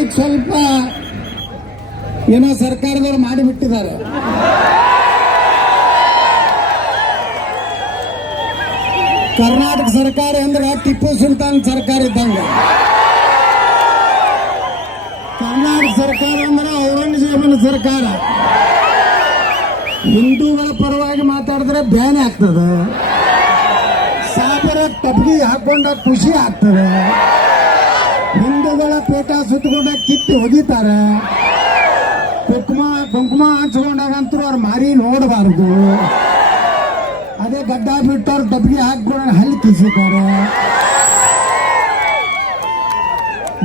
Mic ಸ್ವಲ್ಪ ಏನೋ ಸರ್ಕಾರದವ್ರು ಮಾಡಿಬಿಟ್ಟಿದ್ದಾರೆ. ಕರ್ನಾಟಕ ಸರ್ಕಾರ ಅಂದ್ರೆ ಟಿಪ್ಪು ಸುಲ್ತಾನ್ ಸರ್ಕಾರ ಇದ್ದಂಗೆ. ಕರ್ನಾಟಕ ಸರ್ಕಾರ ಅಂದ್ರೆ ಔರಂಗಜೇಬನ ಸರ್ಕಾರ. ಹಿಂದೂಗಳ ಪರವಾಗಿ ಮಾತಾಡಿದ್ರೆ ಬ್ಯಾನೆ ಆಗ್ತದೆ. ಸಾಬರ ಟಪ್ಗಿ ಹಾಕೊಂಡ ಖುಷಿ ಆಗ್ತದೆ. ಪೇಟ ಸುತ್ತಕೊಂಡ ಕಿತ್ತಿ ಹೊಗಿತಾರೆ ಕುಂಕುಮ ಕುಂಕುಮ ಹಂಚ್ಕೊಂಡಾಗಂತೂ ಅವ್ರು ಮಾರಿ ನೋಡಬಾರ್ದು. ಅದೇ ಗಡ್ಡ ಬಿಟ್ಟವ್ರು ಡಬ್ಬಿಗೆ ಹಾಕೊಂಡು ಹಲ್ಲಿ ಕಿಸಿದ್ದಾರೆ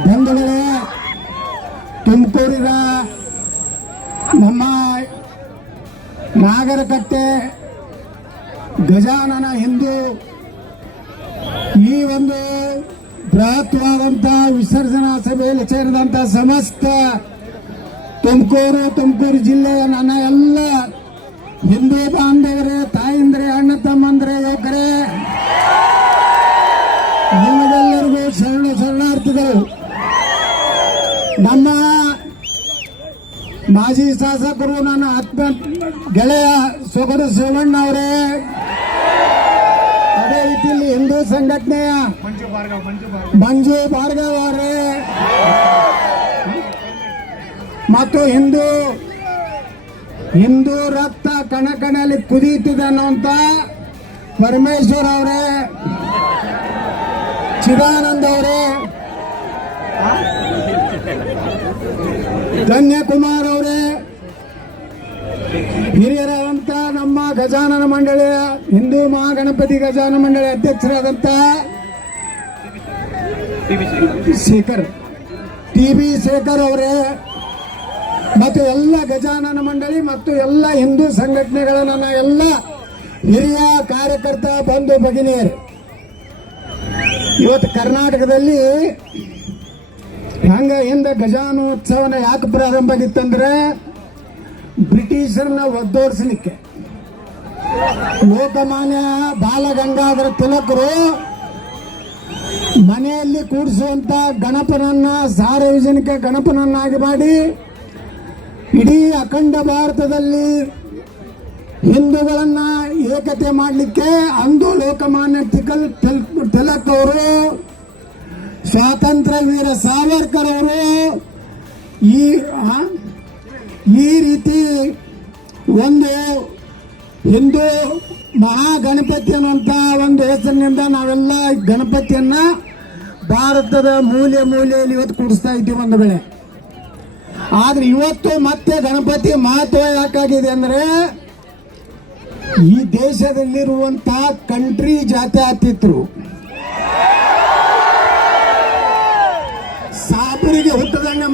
ಬಂಧುಗಳೇ, ತುಮಕೂರಿನ ನಮ್ಮ ನಾಗರಕಟ್ಟೆ ಗಜಾನನ ಹಿಂದೂ ಈ ಒಂದು ಬೃಹತ್ವಾದಂಥ ವಿಸರ್ಜನಾ ಸಭೆಯಲ್ಲಿ ಸೇರಿದಂಥ ಸಮಸ್ತ ತುಮಕೂರು ತುಮಕೂರು ಜಿಲ್ಲೆಯ ನನ್ನ ಎಲ್ಲ ಹಿಂದೂ ಬಾಂಧವರೇ, ತಾಯಿಂದ್ರೆ, ಅಣ್ಣ ತಮ್ಮಂದ್ರೆ, ಯುವಕರೇ, ನಿಮಗೆಲ್ಲರಿಗೂ ಶರಣ ಶರಣಾರ್ಥಿಗಳು. ನಮ್ಮ ಮಾಜಿ ಶಾಸಕರು, ನನ್ನ ಆತ್ಮ ಗೆಳೆಯ ಸೊಗರ ಶಿವಣ್ಣ ಅವರೇ, ಅದೇ ರೀತಿಯಲ್ಲಿ ಹಿಂದೂ ಸಂಘಟನೆಯ ಮಂಜು ಭಾರ್ಗವ ಮತ್ತು ಹಿಂದೂ ಹಿಂದೂ ರಕ್ತ ಕಣಕಣಲ್ಲಿ ಕುದೀತಿದೆ ಅನ್ನುವಂತ ಪರಮೇಶ್ವರ್ ಅವರೇ, ಚಿದಾನಂದ ಅವರೇ, ಧನ್ಯಕುಮಾರ್ ಅವರೇ ಹಿರಿಯರಾದಂತ ನಮ್ಮ ಗಜಾನನ ಮಂಡಳಿಯ ಹಿಂದೂ ಮಹಾಗಣಪತಿ ಗಜಾನನ ಮಂಡಳಿ ಅಧ್ಯಕ್ಷರಾದಂತ ಶೇಖರ್ ಟಿ ಬಿ ಶೇಖರ್ ಅವರೇ, ಮತ್ತು ಎಲ್ಲ ಗಜಾನನ ಮಂಡಳಿ ಮತ್ತು ಎಲ್ಲ ಹಿಂದೂ ಸಂಘಟನೆಗಳ ನನ್ನ ಎಲ್ಲ ಹಿರಿಯ ಕಾರ್ಯಕರ್ತ ಬಂಧು ಭಗಿನಿಯರು. ಇವತ್ತು ಕರ್ನಾಟಕದಲ್ಲಿ ಹಂಗ ಹಿಂದೆ ಗಜಾನೋತ್ಸವನ ಯಾಕೆ ಪ್ರಾರಂಭ ಆಗಿತ್ತಂದ್ರೆ ಬ್ರಿಟಿಷರನ್ನ ಒದ್ದೋಡಿಸ್ಲಿಕ್ಕೆ ಲೋಕಮಾನ್ಯ ಬಾಲಗಂಗಾಧರ ತಿಲಕರು ಮನೆಯಲ್ಲಿ ಕೂಡಿಸುವಂತ ಗಣಪನನ್ನ ಸಾರ್ವಜನಿಕ ಗಣಪನನ್ನಾಗಿ ಮಾಡಿ ಇಡೀ ಅಖಂಡ ಭಾರತದಲ್ಲಿ ಹಿಂದೂಗಳನ್ನ ಏಕತೆ ಮಾಡಲಿಕ್ಕೆ ಅಂದು ಲೋಕಮಾನ್ಯ ತಿಕಲ್ ತಿಲ್- ತಿಲಕ್ ಅವರು, ಸ್ವಾತಂತ್ರ್ಯ ವೀರ ಸಾವರ್ಕರ್ ಅವರು ಈ ಈ ರೀತಿ ಒಂದು ಹಿಂದೂ ಮಹಾಗಣಪತಿ ಅನ್ನುವಂಥ ಒಂದು ಹೆಸರಿನಿಂದ ನಾವೆಲ್ಲ ಗಣಪತಿಯನ್ನ ಭಾರತದ ಮೂಲೆ ಮೂಲೆಯಲ್ಲಿ ಇವತ್ತು ಕೂಡಿಸ್ತಾ ಇದ್ದೀವಿ ಒಂದು ವೇಳೆ. ಆದ್ರೆ ಇವತ್ತು ಮತ್ತೆ ಗಣಪತಿ ಮಹತ್ವ ಯಾಕಾಗಿದೆ ಅಂದ್ರೆ ಈ ದೇಶದಲ್ಲಿರುವಂಥ ಕಂಟ್ರಿ ಜಾತಿ ಆತಿತ್ರು ಸಾಬರಿಗೆ ಹುಟ್ಟದಂಗೆ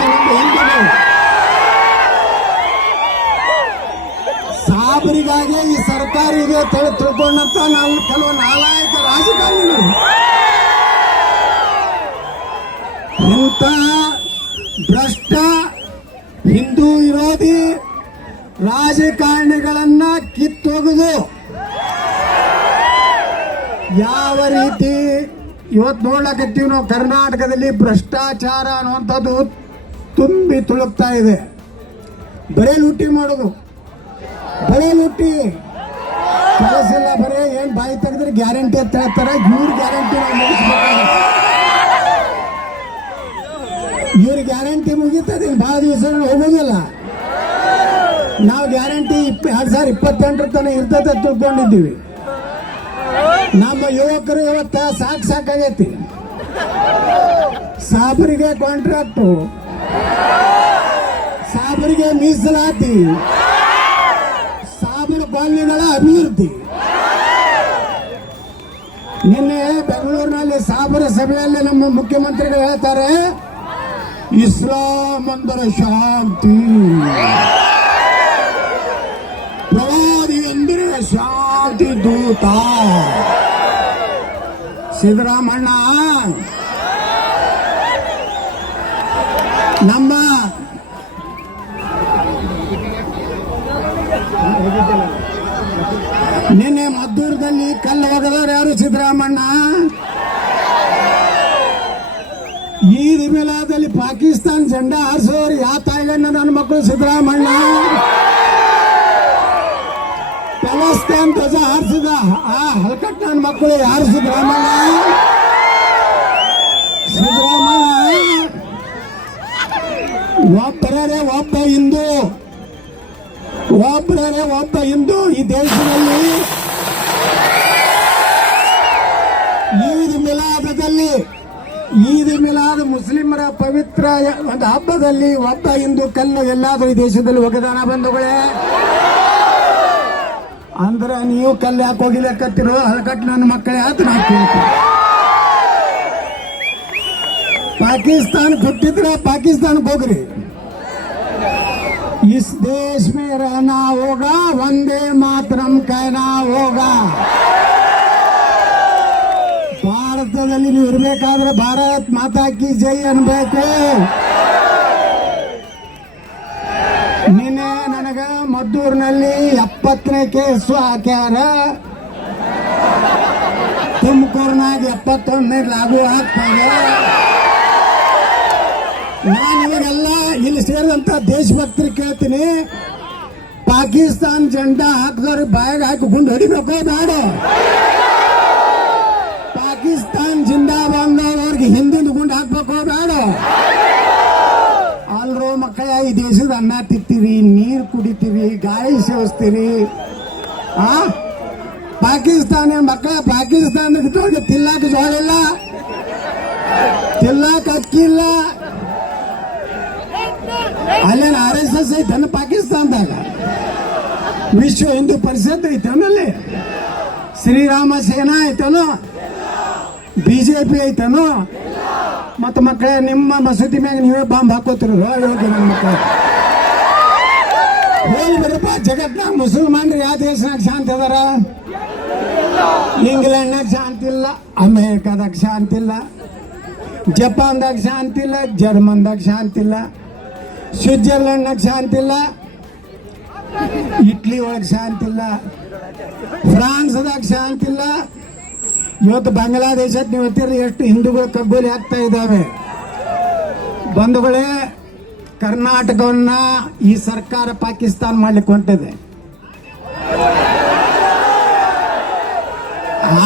ಕೆಲವೊಂದು ಹಿಂದೂಗಳು ಸರ್ಕಾರ ತಲೆ ತಿಳಿ ತಿಳ್ಕೊಂಡಂತ ನಾವು ಕೆಲವು ನಾಲಾಯಕ ರಾಜಕಾರಣಿಗಳು? ಇಂಥ ಭ್ರಷ್ಟ ಹಿಂದೂ ವಿರೋಧಿ ರಾಜಕಾರಣಿಗಳನ್ನ ಕಿತ್ತೊಗೆದು ಯಾವ ರೀತಿ ಇವತ್ತು ನೋಡ್ಲಕತ್ತೀವಿ ನಾವು ಕರ್ನಾಟಕದಲ್ಲಿ ಭ್ರಷ್ಟಾಚಾರ ಅನ್ನುವಂಥದ್ದು ತುಂಬಿ ತುಳುಕ್ತಾ ಇದೆ. ಬರೀ ಲೂಟಿ ಮಾಡೋದು. ಬರೀ ಲೂಟಿ. ಇಲ್ಲ ಬರೀ, ಏನ್ ಬಾಯಿ ತೆಗೆದ್ರೆ? ಗ್ಯಾರಂಟಿ ಅಂತ ಹೇಳ್ತಾರೆ. ಇವ್ರ ಗ್ಯಾರಂಟಿ ಇವ್ರ ಗ್ಯಾರಂಟಿ ಮುಗೀತದೆ ಭಾಳ ದಿವಸ ಹೋಗೋದಿಲ್ಲ. ನಾವು ಗ್ಯಾರಂಟಿ ಇಪ್ಪ ಎರಡ್ ಸಾವಿರ ಇಪ್ಪತ್ತೆಂಟರ ತನಕ ಇರ್ತದೆ ತಿಳ್ಕೊಂಡಿದ್ದೀವಿ. ನಮ್ಮ ಯುವಕರು ಇವತ್ತ ಸಾಕ್ ಸಾಕಾಗೈತಿ. ಸಾಬರಿಗೆ ಕಾಂಟ್ರಾಕ್ಟು ಸಾಬರಿಗೆ ಮೀಸಲಾತಿ. ಸಾಬರ ಕಾಲನಿಗಳ ಅಭಿವೃದ್ಧಿ. ನಿನ್ನೆ ಬೆಂಗಳೂರಿನಲ್ಲಿ ಸಾಬರ ಸಭೆಯಲ್ಲಿ ನಮ್ಮ ಮುಖ್ಯಮಂತ್ರಿಗಳು ಹೇಳ್ತಾರೆ, ಇಸ್ಲಾಂ ಅಂದರೆ ಶಾಂತಿ. ಪ್ರವಾದಿ ಅಂದರೆ ಶಾಂತಿ ದೂತ. ಸಿದ್ದರಾಮಣ್ಣ ನಮ್ಮ ನಿನ್ನೆ ಮದ್ದೂರದಲ್ಲಿ ಕಲ್ಲು ಒಗೆದವ್ರು ಯಾರು ಸಿದ್ದರಾಮಣ್ಣ? ಈದ್ ಮಿಲಾದಲ್ಲಿ ಪಾಕಿಸ್ತಾನ್ ಜೆಂಡಾ ಹಾರಿಸೋರು ಯಾವ ತಾಯಿಗಣ್ಣ ನನ್ನ ಮಕ್ಕಳು ಸಿದ್ದರಾಮಣ್ಣ? ಪಲಸ್ತಾನ್ ಧ್ವಜ ಹಾರಿಸಿದ ಆ ಹಲ್ಕಟ್ ನನ್ನ ಮಕ್ಕಳು ಯಾರು ಸಿದ್ದರಾಮಣ್ಣ? ಸಿದ್ದರಾಮಣ್ಣ ಒಬ್ಬರೇ ಒಬ್ಬ ಹಿಂದೂ. ಒಬ್ಬರೇ ಒಬ್ಬ ಇಂದು ಈ ದೇಶದಲ್ಲಿ ಈದ್ ಮಿಲಾದದಲ್ಲಿ, ಈದ್ ಮಿಲಾದ ಮುಸ್ಲಿಮರ ಪವಿತ್ರ ಒಂದು ಹಬ್ಬದಲ್ಲಿ ಒಬ್ಬ ಇಂದು ಕಲ್ಲು ಎಲ್ಲಾದರೂ ಈ ದೇಶದಲ್ಲಿ ಒಗದಾನ ಬಂಧುಗಳೇ. ಅಂದ್ರೆ ನೀವು ಕಲ್ಲು ಯಾಕೆ ಹೋಗಿಲಕ್ಕತ್ತಿರೋ ಅದಕ್ಕಟ್ಟು ನನ್ನ ಮಕ್ಕಳೇ, ಆತ ನಾ ಪಾಕಿಸ್ತಾನ ಕೊಟ್ಟಿದ್ರೆ ಪಾಕಿಸ್ತಾನಕ್ಕೆ ಹೋಗ್ರಿ. इस देश में रहना होगा वंदे मातरम कहना होगा ಭಾರತದಲ್ಲಿ ನೀವು ಇರಬೇಕಾದ್ರೆ ಭಾರತ್ ಮಾತಾ ಕಿ ಜೈ ಅನ್ಬೇಕು ನಿನ್ನೆ ನನಗ ಮದ್ದೂರಿನಲ್ಲಿ ಎಪ್ಪತ್ತನೇ ಕೇಸು ಹಾಕ್ಯಾರ ತುಮಕೂರಿನಾಗ ಎಪ್ಪತ್ತೊಂದನೇ ಲಾಗು ಹಾಕ್ತಾರೆ ನಾನು ಇವಾಗೆಲ್ಲ ಇಲ್ಲಿ ಸೇರಿದಂತ ದೇಶಭಕ್ತರಿಗೆ ಕೇಳ್ತೀನಿ. ಪಾಕಿಸ್ತಾನ್ ಜಂಡಾ ಹಾಕಿದವ್ರು ಬಾಯಾಗ ಹಾಕಿ ಗುಂಡು ಹೊಡಿಬೇಕೋ, ಬೇಡ. ಪಾಕಿಸ್ತಾನ್ ಜಿಂದಾಬಾದ್ ಅವ್ರಿಗೆ ಹಿಂದಿನ ಗುಂಡು ಹಾಕ್ಬೇಕೋ, ಬೇಡ. ಅಲ್ರೋ ಮಕ್ಕಳ, ಈ ದೇಶದ ಅನ್ನ ತಿಂತೀವಿ ನೀರು ಕುಡಿತೀವಿ ಗಾಳಿ ಸೇವಿಸ್ತೀರಿ. ಆ? ಪಾಕಿಸ್ತಾನ ಮಕ್ಕಳ, ಪಾಕಿಸ್ತಾನದ ತಿಲ್ಲಾಕ ಜೋಳ ಇಲ್ಲ? ತಿಲ್ಲಾಕ ಅಕ್ಕಿ ಇಲ್ಲ? ಅಲ್ಲೇನು ಆರ್ ಎಸ್ ಎಸ್ ಐತನ ಪಾಕಿಸ್ತಾನದಾಗ. ವಿಶ್ವ ಹಿಂದೂ ಪರಿಷತ್ ಐತನಲ್ಲಿ ಶ್ರೀರಾಮ ಸೇನಾ ಐತನು? ಬಿಜೆಪಿ ಐತನು? ಮತ್ತ ಮಕ್ಕಳ ನಿಮ್ಮ ಮಸೂತಿ ಮ್ಯಾಗ ನೀವೇ ಬಾಂಬ್ ಹಾಕೋತಿರೋ? ನನ್ನ ಮಕ್ಕಳು ಹೋಗಿ ಬರಪ್ಪ, ಜಗತ್ನಾಗ ಮುಸಲ್ಮಾನ್ರು ಯಾವ ದೇಶನಾಗ ಶಾಂತಿ ಅದಾರ? ಇಂಗ್ಲೆಂಡ್ನಾಗ ಶಾಂತಿ ಇಲ್ಲ, ಅಮೇರಿಕಾದಾಗ ಶಾಂತಿ ಇಲ್ಲ, ಜಪಾನ್ದಾಗ ಶಾಂತಿ ಇಲ್ಲ, ಜರ್ಮನ್ದಾಗ ಶಾಂತಿ ಇಲ್ಲ. ಸ್ವಿಟ್ಜರ್ಲೆಂಡ್ನಾಗ ಶಾಂತಿ ಇಲ್ಲ. ಇಟ್ಲಿ ಒಳಗೆ ಶಾಂತಿ ಇಲ್ಲ. ಫ್ರಾನ್ಸ್ದಾಗ ಶಾಂತಿ ಇಲ್ಲ. ಇವತ್ತು ಬಾಂಗ್ಲಾದೇಶದ ನೀವು ಹತ್ತಿರ ಎಷ್ಟು ಹಿಂದೂಗಳು ಕಗ್ಗೋಲಿ ಆಗ್ತಾ ಇದ್ದಾವೆ. ಬಂಧುಗಳೇ, ಕರ್ನಾಟಕವನ್ನ ಈ ಸರ್ಕಾರ ಪಾಕಿಸ್ತಾನ ಮಾಡ್ಲಿಕ್ಕೆ ಹೊಂಟಿದೆ.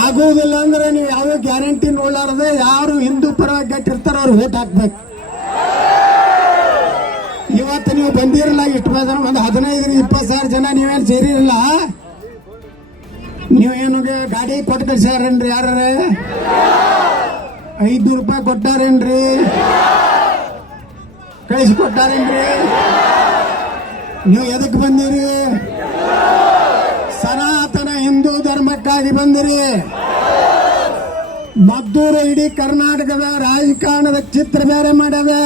ಆಗುವುದಿಲ್ಲ ಅಂದ್ರೆ ನೀವು ಯಾವ ಗ್ಯಾರಂಟಿ ನೋಡಲಾರದೆ ಯಾರು ಹಿಂದೂ ಪರವಾಗಿ ಗಟ್ಟಿರ್ತಾರೋ ಅವ್ರು ಓಟ್ ಹಾಕ್ಬೇಕು. ಇವತ್ತು ನೀವು ಬಂದಿರಲ್ಲ ಇಷ್ಟು ಜನ ಒಂದು ಹದಿನೈದು, ಇಪ್ಪತ್ತು ಸಾವಿರ ಜನ ನೀವೇನು ಸೇರಿರಲ್ಲ? ಏನು ಗಾಡಿ ಕೊಟ್ಟು ಕಳ್ಸ್ಯಾರೇನ್ರಿ ಯಾರ ಐದ್ನೂರು ರೂಪಾಯಿ ಕೊಟ್ಟಾರೇನ್ರಿ? ಕಳಿಸಿ ಕೊಟ್ಟಾರೇನ್ರಿ? ನೀವು ಎದಕ್ಕೆ ಬಂದಿರಿ? ಸನಾತನ ಹಿಂದೂ ಧರ್ಮಕ್ಕಾಗಿ ಬಂದಿರಿ. ಮದ್ದೂರು, ಇಡೀ ಕರ್ನಾಟಕದ ರಾಜಕಾರಣದ ಚಿತ್ರ ಬೇರೆ ಮಾಡ್ಯಾವೆ.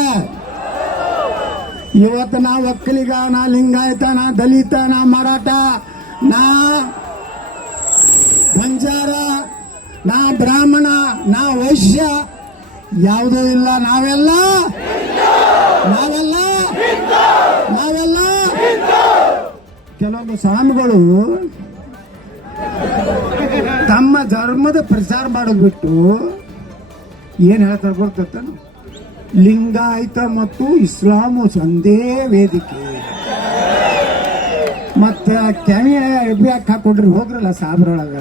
ಇವತ್ತು ನಾ ಒಕ್ಕಲಿಗ ನಾ ಲಿಂಗಾಯತ ನಾ ದಲಿತ ನಾ ಮರಾಠ, ನಾ ಬಂಜಾರ, ನಾ ಬ್ರಾಹ್ಮಣ, ನಾ ವೈಶ್ಯ, ಯಾವುದೂ ಇಲ್ಲ. ನಾವೆಲ್ಲ ನಾವೆಲ್ಲ ನಾವೆಲ್ಲ ಕೆಲವೊಂದು ಸ್ವಾಮಿಗಳು ತಮ್ಮ ಧರ್ಮದ ಪ್ರಚಾರ ಮಾಡೋದು ಬಿಟ್ಟು ಏನ್ ಹೇಳ್ತಾರೆ ಗೊತ್ತೇನು ಲಿಂಗಾಯತ ಮತ್ತು ಇಸ್ಲಾಮು ಸಂದೇ ವೇದಿಕೆ. ಮತ್ತೆ ಕೆನೆ ಎಬ್ಬಿ ಹಾಕಿ ಹಾಕೊಡ್ರಿ, ಹೋಗ್ರಲ್ಲ ಸಾಬ್ರೊಳಗ.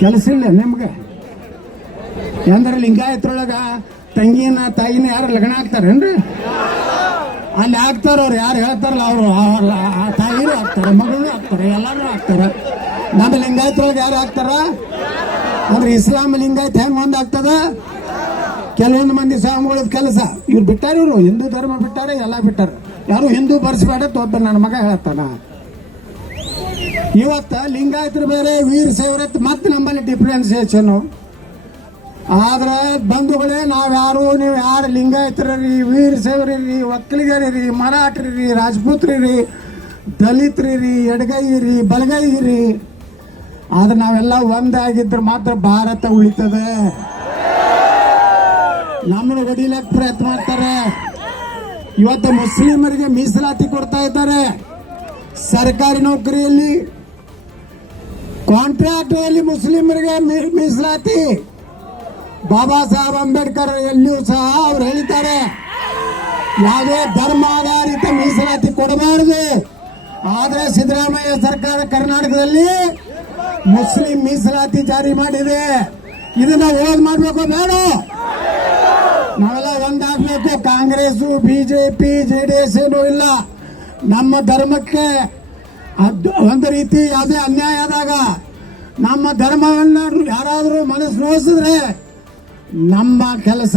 ಕೆಲಸ ಇಲ್ಲ ನಿಮ್ಗೆ? ಅಂದ್ರೆ ಲಿಂಗಾಯತ್ರೊಳಗ ತಂಗಿನ ತಾಯಿನ ಯಾರು ಲಗ್ನ ಆಗ್ತಾರೇನ್ರಿ? ಅಲ್ಲಿ ಆಗ್ತಾರ ಅವ್ರು, ಯಾರು ಹೇಳ್ತಾರಲ್ಲ ಅವರು, ಆ ತಾಯಿನೂ ಆಗ್ತಾರೆ, ಮಗಳು ಆಗ್ತಾರೆ ಎಲ್ಲರೂ ಆಗ್ತಾರೆ. ನಮ್ಮ ಲಿಂಗಾಯತ್ರೊಳಗೆ ಯಾರು ಆಗ್ತಾರ? ಅಂದ್ರೆ ಇಸ್ಲಾಂ ಲಿಂಗಾಯತ್ ಹೆಂಗ್ ಒಂದಾಗ್ತದ ಕೆಲವೊಂದು ಮಂದಿ ಸ್ವಾಮಿಗಳದ ಕೆಲಸ. ಇವ್ರು ಬಿಟ್ಟಾರೆ ಇವರು. ಹಿಂದೂ ಧರ್ಮ ಬಿಟ್ಟಾರೆ, ಎಲ್ಲ ಬಿಟ್ಟಾರೆ. ಯಾರು ಹಿಂದೂ ಬರ್ಸ್ಬೇಡ ಒಬ್ಬ ನನ್ನ ಮಗ ಹೇಳ್ತಾನ. ಇವತ್ತ ಲಿಂಗಾಯತರ ಬೇರೆ, ವೀರ ಸೇವರತ್ ಮತ್ತೆ ನಮ್ಮಲ್ಲಿ ಡಿಫ್ರೆನ್ಸಿಯೇಷನ್ ಆದ್ರೆ ಬಂಧುಗಳೇ, ನಾವ್ಯಾರು, ನೀವು ಯಾರು ಲಿಂಗಾಯತರೀ ವೀರ ಸೇವರಿ ಒಕ್ಕಲಿಗರಿ ಮರಾಠರಿ ರಾಜಪೂತ್ರಿ ದಲಿತರಿ ಎಡಗೈರಿ ಬಲಗೈರಿ ಆದ್ರೆ ನಾವೆಲ್ಲ ಒಂದಾಗಿದ್ರೆ ಮಾತ್ರ ಭಾರತ ಉಳಿತದೆ. ನಮ್ಮನ್ನು ಹೊಡಿಲಕ್ ಪ್ರಯತ್ನ ಮಾಡ್ತಾರೆ. ಇವತ್ತು ಮುಸ್ಲಿಮರಿಗೆ ಮೀಸಲಾತಿ ಕೊಡ್ತಾ ಇದ್ದಾರೆ. ಸರ್ಕಾರಿ ನೌಕರಿಯಲ್ಲಿ ಕಾಂಟ್ರಾಕ್ಟ್ ಅಲ್ಲಿ ಮುಸ್ಲಿಮರಿಗೆ ಮೀಸಲಾತಿ. ಬಾಬಾ ಸಾಹೇಬ್ ಅಂಬೇಡ್ಕರ್ ಎಲ್ಲಿಯೂ ಸಹ ಅವ್ರು ಹೇಳ್ತಾರೆ, ಯಾವುದೇ ಧರ್ಮ ಆಧಾರಿತ ಮೀಸಲಾತಿ ಕೊಡಬಾರದು. ಆದ್ರೆ ಸಿದ್ದರಾಮಯ್ಯ ಸರ್ಕಾರ ಕರ್ನಾಟಕದಲ್ಲಿ ಮುಸ್ಲಿಂ ಮೀಸಲಾತಿ ಜಾರಿ ಮಾಡಿದೆ. ಇದನ್ನ ವಿರೋಧ ಮಾಡಬೇಕು ಬೇಡ. ನಾವೆಲ್ಲ ಒಂದಾಗಬೇಕು Congress BJP J D S ಏನೂ ಇಲ್ಲ. ನಮ್ಮ ಧರ್ಮಕ್ಕೆ ಅದು ಒಂದು ರೀತಿ ಯಾವುದೇ ಅನ್ಯಾಯ ಆದಾಗ ನಮ್ಮ ಧರ್ಮವನ್ನು ಯಾರಾದರೂ ಮನಸ್ಸು ನೋಯಿಸಿದ್ರೆ ನಮ್ಮ ಕೆಲಸ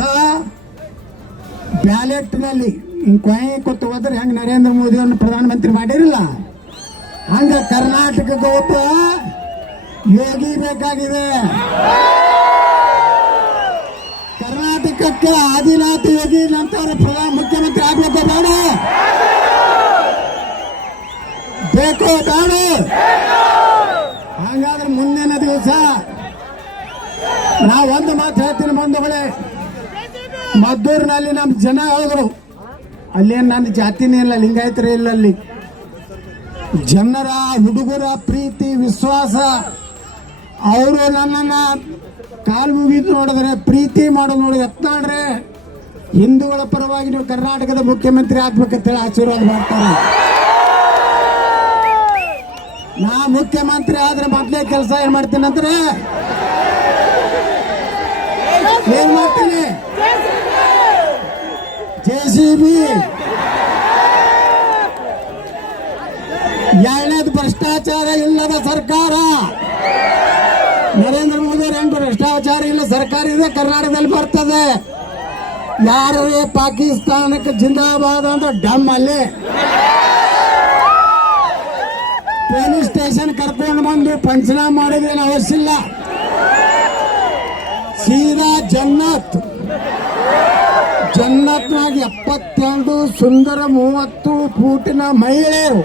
ಬ್ಯಾಲೆಟ್ನಲ್ಲಿ. ಹಿಂಗೆ ಕೊಯ್ ಕೊಟ್ಟು ಹೋದ್ರೆ ಹೆಂಗೆ ನರೇಂದ್ರ ಮೋದಿಯನ್ನು ಪ್ರಧಾನಮಂತ್ರಿ ಮಾಡಿರಲಿಲ್ಲ ಹಂಗೆ ಕರ್ನಾಟಕಕ್ಕೆ ಒಬ್ಬ ಯೋಗಿ ಬೇಕಾಗಿದೆ. ಕರ್ನಾಟಕಕ್ಕೆ ಆದಿನಾಥ ಯೋಗಿ ನಂತರ ಪ್ರಧಾನ ಮುಖ್ಯಮಂತ್ರಿ ಆಗ್ಬೇಕು ಬೇಡ. ಬೇಕು ಬೇಡ. ಹಾಗಾದ್ರೆ ಮುಂದಿನ ದಿವಸ ಒಂದು ಮಾತು ಹೇಳ್ತೀನಿ ಬಂಧುಗಳೇ. ಮದ್ದೂರಿನಲ್ಲಿ ನಮ್ಮ ಜನ ಹೋದ್ರು. ಅಲ್ಲೇನು ನನ್ನ ಜಾತಿನೇ ಇಲ್ಲ, ಲಿಂಗಾಯತರೇ ಇಲ್ಲ ಅಲ್ಲಿ. ಜನರ, ಹುಡುಗರ ಪ್ರೀತಿ, ವಿಶ್ವಾಸ. ಅವರು ನನ್ನನ್ನು ಕಾಲು ಮುಗಿದು ನೋಡಿದ್ರೆ ಪ್ರೀತಿ ಮಾಡೋದು ನೋಡಿ ಎತ್ನಾಡ್ರೆ ಹಿಂದೂಗಳ ಪರವಾಗಿ ನೀವು ಕರ್ನಾಟಕದ ಮುಖ್ಯಮಂತ್ರಿ ಆಗ್ಬೇಕಂತೇಳಿ ಆಶೀರ್ವಾದ ಮಾಡ್ತಾರೆ. ನಾ ಮುಖ್ಯಮಂತ್ರಿ ಆದ್ರೆ ಮೊದಲೇ ಕೆಲಸ ಏನ್ ಮಾಡ್ತೀನಿ ಅಂದ್ರೆ ಏನ್ ಮಾಡ್ತೀನಿ? J C B. ಎರಡನೇದು ಭ್ರಷ್ಟಾಚಾರ ಇಲ್ಲದ ಸರ್ಕಾರ ನರೇಂದ್ರ ಮೋದಿ ಅವರ ಭ್ರಷ್ಟಾಚಾರ ಇಲ್ಲ ಕರ್ನಾಟಕದಲ್ಲಿ ಬರ್ತದೆ. ಯಾರೇ ಪಾಕಿಸ್ತಾನಕ್ಕೆ ಜಿಂದಾಬಾದ್ ಅಂತ ಡಮ್ ಅಲ್ಲಿ? ಪೊಲೀಸ್ ಸ್ಟೇಷನ್ ಕರ್ಕೊಂಡು ಬಂದು ಪಂಚನ ಮಾಡಿದ್ರೆ ಅವಶ್ಯ ಇಲ್ಲ ಸೀದಾ ಜನ್ನತ್. ಜನ್ನತ್ನಾಗ ಎಪ್ಪತ್ತೆರಡು ಸುಂದರ ಮೂವತ್ತು ಫೂಟಿನ ಮಹಿಳೆಯರು.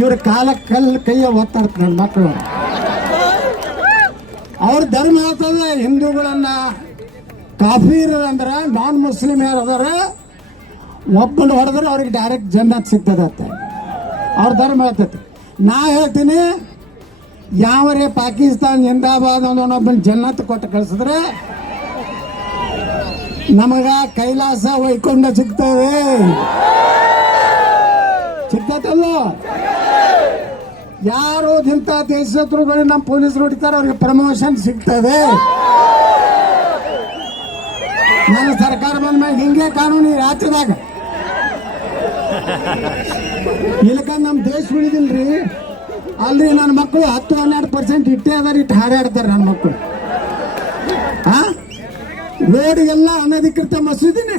ಇವ್ರ ಕಾಲ ಕಲ್ ಕೈಯ ಒತ್ತಾಡ್ತಾರೆ ಮಕ್ಕಳು. ಅವ್ರ ಧರ್ಮ ಹೇಳ್ತದೆ, ಹಿಂದೂಗಳನ್ನ ಕಾಫೀರ್ ಅಂದ್ರ ನಾನ್ ಮುಸ್ಲಿಂ ಯಾರು ಅದಾರ, ಒಬ್ಬನ ಹೊಡೆದ್ರೆ ಅವ್ರಿಗೆ ಡೈರೆಕ್ಟ್ ಜನ್ನತ್ ಸಿಗ್ತದತ್ತ ಅವ್ರ ಧರ್ಮ ಹೇಳ್ತೈತಿ. ನಾ ಹೇಳ್ತೀನಿ, ಯಾವರೇ ಪಾಕಿಸ್ತಾನ, ಜಿಂದಾಬಾದ್ ಅನ್ನೋನೊಬ್ಬನ ಜನ್ನತ್ ಕೊಟ್ಟು ಕಳ್ಸಿದ್ರೆ ನಮಗ ಕೈಲಾಸ ವೈಕೊಂಡ ಸಿಗ್ತದೆ. ಸಿಗ್ತದಲ್ಲ ಯಾರು ಇಂಥ ದೇಶಗಳು ನಮ್ಮ ಪೊಲೀಸರು ಹೊಡಿತಾರೆ, ಅವ್ರಿಗೆ ಪ್ರಮೋಷನ್ ಸಿಗ್ತದೆ. ನನ್ನ ಸರ್ಕಾರ ಬಂದ ಮೇಲೆ ಹಿಂಗೆ ಕಾನೂನು ಈ ರಾಜ್ಯದಾಗ. ಇಲ್ಲಕ ನಮ್ಮ ದೇಶ ಉಳಿದಿಲ್ರಿ. ಅಲ್ರಿ ನನ್ನ ಮಕ್ಕಳು ಹತ್ತು, ಹನ್ನೆರಡು ಪರ್ಸೆಂಟ್ ಇಟ್ಟೇ ಅದಾರ, ಇಟ್ಟು ಹಾರಾಡ್ತಾರೆ ನನ್ನ ಮಕ್ಕಳು ಆ? ರೋಡ್ಗೆಲ್ಲ ಅನಧಿಕೃತ ಮಸೂದಿನೇ.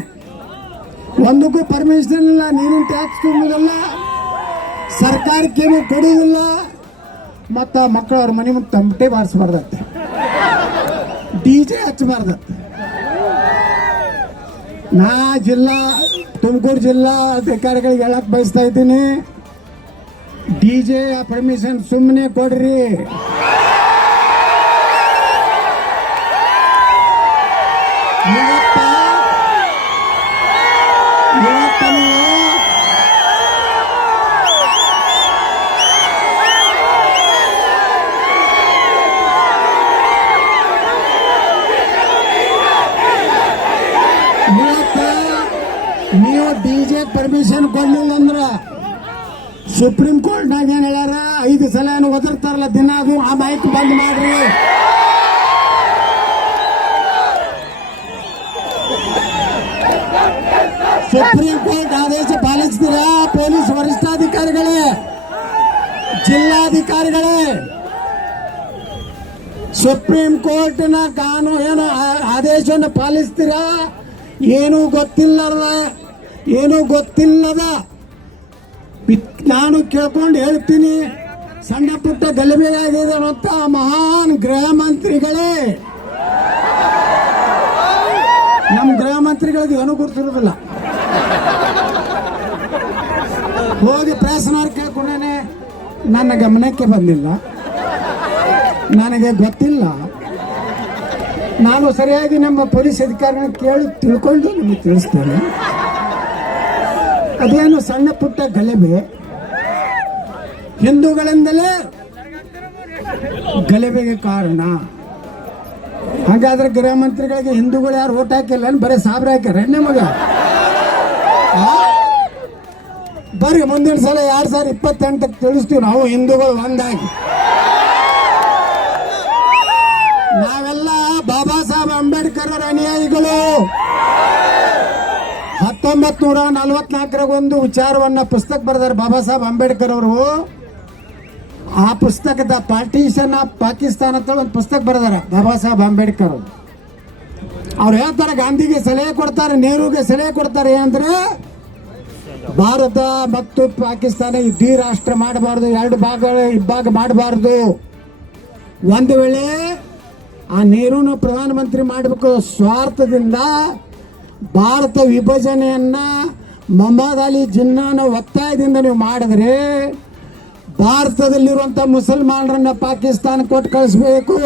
ಒಂದಕ್ಕೂ ಪರ್ಮಿಷನ್ ಇಲ್ಲ, ನೀರಿನ ಟ್ಯಾಕ್ಸ್ ತುಂಬುದಿಲ್ಲ. ಸರ್ಕಾರಕ್ಕೇನು ಕೊಡುವುದಿಲ್ಲ ಮತ್ತು ಮಕ್ಕಳು ಅವ್ರ ಮನೆ ಮುಂದೆ ತಮಟೆ ಬಾರಿಸಬಾರ್ದತ್ತೆ. ಡಿ ಜೆ ಹಚ್ಚಬಾರ್ದತ್ತೆ ನಾ ಜಿಲ್ಲಾ, ತುಮಕೂರು ಜಿಲ್ಲಾ ಅಧಿಕಾರಿಗಳಿಗೆ ಹೇಳಕ್ ಬಯಸ್ತಾ ಇದ್ದೀನಿ. ಡಿ ಜೆ ಪರ್ಮಿಷನ್ ಸುಮ್ಮನೆ ಕೊಡ್ರಿ. ಸುಪ್ರೀಂ ಕೋರ್ಟ್ನಾಗ ಏನ್ ಹೇಳ್ಯಾರ? ಐದು ಸಲ ಏನು ಒದರ್ತಾರಲ್ಲ, ದಿನ ಅದು ಆ ಮೈಕ್ ಬಂದ್ ಮಾಡ್ರಿ. ಸುಪ್ರೀಂ ಕೋರ್ಟ್ ಆದೇಶ ಪಾಲಿಸ್ತೀರಾ? ಪೊಲೀಸ್ ವರಿಷ್ಠಾಧಿಕಾರಿಗಳೇ? ಜಿಲ್ಲಾಧಿಕಾರಿಗಳೇ? ಸುಪ್ರೀಂ ಕೋರ್ಟ್ನ ಕಾನೂನು ಏನು ಆದೇಶವನ್ನು ಪಾಲಿಸ್ತೀರಾ? ಏನೂ ಗೊತ್ತಿಲ್ಲದ ಏನೂ ಗೊತ್ತಿಲ್ಲದ. ನಾನು ಕೇಳ್ಕೊಂಡು ಹೇಳ್ತೀನಿ. ಸಣ್ಣ ಪುಟ್ಟ ಗಲಭೆಯಾಗಿದೆ ಅಂತ ಮಹಾನ್ ಗೃಹ ಮಂತ್ರಿಗಳೇ. ನಮ್ಮ ಗೃಹ ಮಂತ್ರಿಗಳಿಗೆ ಏನೂ ಗುರುತಿರೋದಿಲ್ಲ. ಹೋಗಿ ಪ್ರೆಸ್ನವ್ರು ಕೇಳ್ಕೊಂಡೇನೆ ನನ್ನ ಗಮನಕ್ಕೆ ಬಂದಿಲ್ಲ. ನನಗೆ ಗೊತ್ತಿಲ್ಲ. ನಾನು ಸರಿಯಾಗಿ ನಮ್ಮ ಪೊಲೀಸ್ ಅಧಿಕಾರಿನ ಕೇಳಿ ತಿಳ್ಕೊಂಡು ನಿಮಗೆ ತಿಳಿಸ್ತೇನೆ. ಅದೇನು ಸಣ್ಣ ಪುಟ್ಟ ಗಲಭೆ ಹಿಂದೂಗಳಿಂದಲೇ ಗಲಭೆಗೆ ಕಾರಣ. ಹಾಗಾದ್ರೆ ಗೃಹ ಮಂತ್ರಿಗಳಿಗೆ ಹಿಂದೂಗಳು ಯಾರು ಓಟ್ ಹಾಕಿಲ್ಲ ಬರೀ ಸಾಬ್ರ ಹಾಕ್ಯಾರ ಮಗ ಬರ್ರಿ ಮುಂದಿನ ಸಲ ಎರಡ್ ಸಾವಿರ ಇಪ್ಪತ್ತೆಂಟಕ್ಕೆ ತಿಳಿಸ್ತೀವಿ ನಾವು ಹಿಂದೂಗಳು ಒಂದಾಗಿ. ನಾವೆಲ್ಲ ಬಾಬಾ ಸಾಹೇಬ್ ಅಂಬೇಡ್ಕರ್ ಅವರ ಅನುಯಾಯಿಗಳು. ಹತ್ತೊಂಬತ್ ನೂರ ನಲವತ್ನಾಲ್ಕರಾಗ ಒಂದು ವಿಚಾರವನ್ನ ಪುಸ್ತಕ ಬರೆದಾರೆ ಬಾಬಾ ಸಾಹೇಬ್ ಅಂಬೇಡ್ಕರ್ ಅವರು. ಆ ಪುಸ್ತಕದ ಪಾರ್ಟಿಷನ್ ಆಫ್ ಪಾಕಿಸ್ತಾನ ಅಂತ ಒಂದು ಪುಸ್ತಕ ಬರೆದಾರೆ, ಬಾಬಾ ಸಾಹೇಬ್ ಅಂಬೇಡ್ಕರ್ ಅವರು. ಅವ್ರು ಹೇಳ್ತಾರೆ, ಗಾಂಧಿಗೆ ಸಲಹೆ ಕೊಡ್ತಾರೆ, ನೆಹರುಗೆ ಸಲಹೆ ಕೊಡ್ತಾರೆ ಏನಂದ್ರೆ ಭಾರತ ಮತ್ತು ಪಾಕಿಸ್ತಾನ ಇಡೀ ರಾಷ್ಟ್ರ ಮಾಡಬಾರ್ದು, ಎರಡು ಭಾಗಗಳು ಇಬ್ಬಾಗ ಮಾಡಬಾರ್ದು. ಒಂದು ವೇಳೆ ಆ ನೆಹರೂನ ಪ್ರಧಾನಮಂತ್ರಿ ಮಾಡಬೇಕು ಸ್ವಾರ್ಥದಿಂದ ಭಾರತ ವಿಭಜನೆಯನ್ನ ಮೊಹಮ್ಮದ್ ಅಲಿ ಜಿನ್ನಾನ ಒತ್ತಾಯದಿಂದ ನೀವು ಮಾಡಿದ್ರೆ ಭಾರತದಲ್ಲಿರುವಂತ ಮುಸಲ್ಮಾನರನ್ನ ಪಾಕಿಸ್ತಾನ ಕೊಟ್ಟು ಕಳಿಸ್ಬೇಕು.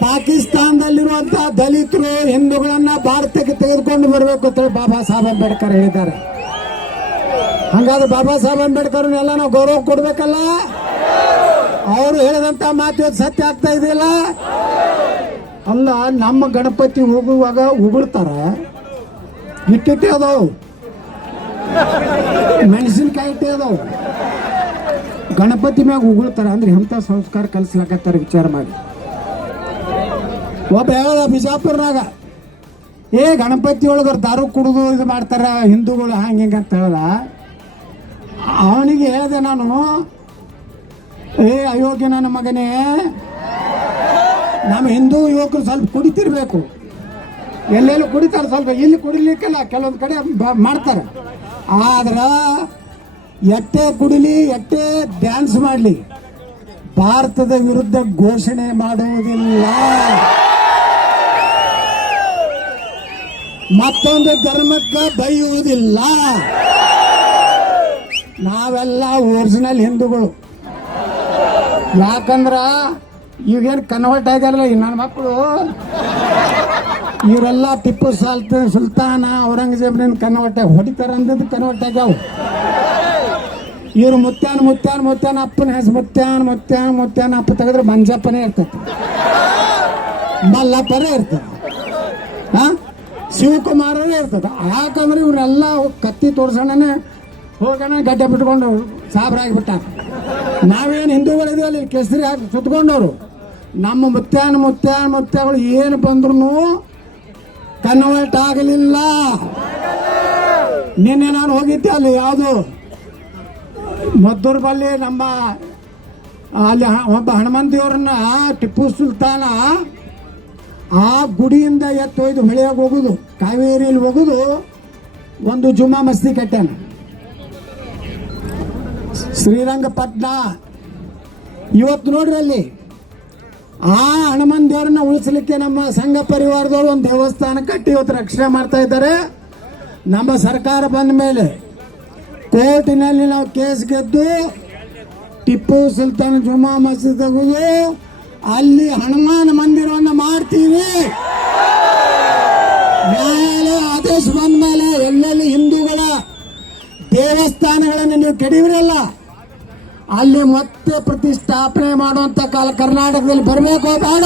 ಪಾಕಿಸ್ತಾನದಲ್ಲಿರುವಂತ ದಲಿತರು, ಹಿಂದೂಗಳನ್ನ ಭಾರತಕ್ಕೆ ತೆಗೆದುಕೊಂಡು ಬರಬೇಕು ಅಂತ ಬಾಬಾ ಸಾಹೇಬ್ ಅಂಬೇಡ್ಕರ್ ಹೇಳಿದ್ದಾರೆ. ಹಂಗಾದ್ರೆ ಬಾಬಾ ಸಾಹೇಬ್ ಅಂಬೇಡ್ಕರ್ ಎಲ್ಲ ನಾವು ಗೌರವ ಕೊಡ್ಬೇಕಲ್ಲ? ಅವರು ಹೇಳಿದಂತ ಮಾತು ಸತ್ಯ ಆಗ್ತಾ ಇದೆಯಲ್ಲ? ಅಲ್ಲ, ನಮ್ಮ ಗಣಪತಿ ಹೋಗುವಾಗ ಉಗುಳ್ತಾರ? ಇಟ್ಟಿಟ್ಟೆ ಅದಾವು ಮೆಣಸಿನ್ಕಾಯಿ ಇಟ್ಟೆ ಅದಾವು. ಗಣಪತಿ ಮ್ಯಾಗ ಉಗುಳ್ತಾರ ಅಂದ್ರೆ ಎಂಥ ಸಂಸ್ಕಾರ ಕಲಿಸ್ಲಾಕತ್ತಾರ ವಿಚಾರ ಮಾಡಿ. ಒಬ್ಬ ಹೇಳ ಬಿಜಾಪುರ್ನಾಗ, ಏ ಗಣಪತಿ ಒಳಗ ದಾರು ಕುಡಿದು ಇದು ಮಾಡ್ತಾರ, ಹಿಂದೂಗಳು ಹಂಗೆ ಹಿಂಗೆ ಅಂತ ಹೇಳ್ದ ಅವನಿಗೆ ಹೇಳಿದೆ ನಾನು, ಏ ಅಯೋಗ್ಯ ನನ್ನ ಮಗನೇ, ನಮ್ಮ ಹಿಂದೂ ಯುವಕರು ಸ್ವಲ್ಪ ಕುಡಿತಿರ್ಬೇಕು. ಎಲ್ಲೆಲ್ಲೂ ಕುಡಿತಾರೆ ಸ್ವಲ್ಪ, ಇಲ್ಲಿ ಕುಡಿಲಿಕ್ಕೆಲ್ಲ ಕೆಲವೊಂದು ಕಡೆ ಮಾಡ್ತಾರೆ. ಆದ್ರ ಎಟ್ಟೆ ಕುಡಿಲಿ, ಎಟ್ಟೆ ಡ್ಯಾನ್ಸ್ ಮಾಡಲಿ, ಭಾರತದ ವಿರುದ್ಧ ಘೋಷಣೆ ಮಾಡುವುದಿಲ್ಲ. ಮತ್ತೊಂದು ಧರ್ಮಕ್ಕೆ ಬೈಯುವುದಿಲ್ಲ. ನಾವೆಲ್ಲ ಒರಿಜಿನಲ್ ಹಿಂದೂಗಳು. ಯಾಕಂದ್ರ ಈಗೇನು ಕನ್ವರ್ಟ್ ಆಗ್ಯಾರಲ್ಲ ನನ್ನ ಮಕ್ಕಳು ಇವರೆಲ್ಲ ಟಿಪ್ಪು ಸಾಲ್ತ ಸುಲ್ತಾನ ಔರಂಗಜೇಬ್ನ ಕನ್ವರ್ಟ್ ಆಗಿ ಹೊಡಿತಾರ ಅಂದದ್ದು ಕನ್ವರ್ಟ್ ಆಗ್ಯಾವ ಇವ್ರು ಮುತ್ಯಾನ್ ಮುತ್ಯಾನ್, ಮುತ್ಯಾನ, ಅಪ್ಪನ ಹೆಸರು ಮುತ್ಯಾನ್ ಮುತ್ಯಾನ್, ಮುತ್ಯಾನ, ಅಪ್ಪ ತೆಗೆದ್ರೆ ಮಂಜಪ್ಪನೇ ಇರ್ತೈತಿ. ಮಲ್ಲಪ್ಪನೇ ಇರ್ತದೆ. ಹಾ ಶಿವಕುಮಾರನೇ ಇರ್ತದೆ. ಯಾಕಂದ್ರೆ ಇವರೆಲ್ಲ ಕತ್ತಿ ತೋರ್ಸೋಣನೆ ಹೋಗೋಣ, ಗಡ್ಡೆ ಬಿಟ್ಕೊಂಡು ಸಾಬ್ರಾಗಿಬಿಟ್ಟ ನಾವೇನು ಹಿಂದೂಗಳಿದ್ದೀವಲ್ಲ ಇಲ್ಲಿ ಕೆಸರಿ ಹಾಕಿ ಸುತ್ಕೊಂಡವರು. ನಮ್ಮ ಮುತ್ಯಾನ ಮುತ್ಯಾನ, ಮುತ್ಯಗಳು ಏನು ಬಂದ್ರು ಕನ್ವರ್ಟ್ ಆಗಲಿಲ್ಲ. ನಿನ್ನೆ ನಾನು ಹೋಗಿದ್ದೆ ಅಲ್ಲಿ, ಯಾವುದು? ಮದ್ದೂರು ಬಲ್ಲಿ ನಮ್ಮ, ಅಲ್ಲಿ ಒಬ್ಬ ಹನುಮಂತಿಯವ್ರನ್ನ ಟಿಪ್ಪು ಸುಲ್ತಾನ ಆ ಗುಡಿಯಿಂದ ಎತ್ತು ಒಯ್ದು ಹೊಳೆಯಾಗ ಹೋಗುದು, ಕಾವೇರಿಯಲ್ಲಿ ಹೋಗುದು, ಒಂದು ಜುಮ್ಮಾ ಮಸ್ತಿ ಕಟ್ಟಾನ. ಶ್ರೀರಂಗಪಟ್ಟಣ ಇವತ್ತು ನೋಡ್ರಿ ಅಲ್ಲಿ ಆ ಹನುಮನ್ ದೇವರನ್ನ ಉಳಿಸಲಿಕ್ಕೆ ನಮ್ಮ ಸಂಘ ಪರಿವಾರದವರು ಒಂದು ದೇವಸ್ಥಾನ ಕಟ್ಟಿ ಇವತ್ತು ರಕ್ಷಣೆ ಮಾಡ್ತಾ ಇದ್ದಾರೆ. ನಮ್ಮ ಸರ್ಕಾರ ಬಂದ ಮೇಲೆ ಕೋರ್ಟಿನಲ್ಲಿ ನಾವು ಕೇಸ್ ಗೆದ್ದು ಟಿಪ್ಪು ಸುಲ್ತಾನ್ ಜುಮಾ ಮಸೀದ್ ಅಲ್ಲಿ ಹನುಮಾನ್ ಮಂದಿರವನ್ನು ಮಾಡ್ತೀವಿ. ನ್ಯಾಯಾಲಯ ಆದೇಶ ಬಂದ ಮೇಲೆ ಎಲ್ಲೆಲ್ಲಿ ಹಿಂದೂಗಳ ದೇವಸ್ಥಾನಗಳನ್ನು ನೀವು ಕೆಡವಿರಲ್ಲ ಅಲ್ಲಿ ಮತ್ತೆ ಪ್ರತಿಷ್ಠಾಪನೆ ಮಾಡುವಂತ ಕಾಲ ಕರ್ನಾಟಕದಲ್ಲಿ ಬರಬೇಕು ಬೇಡ.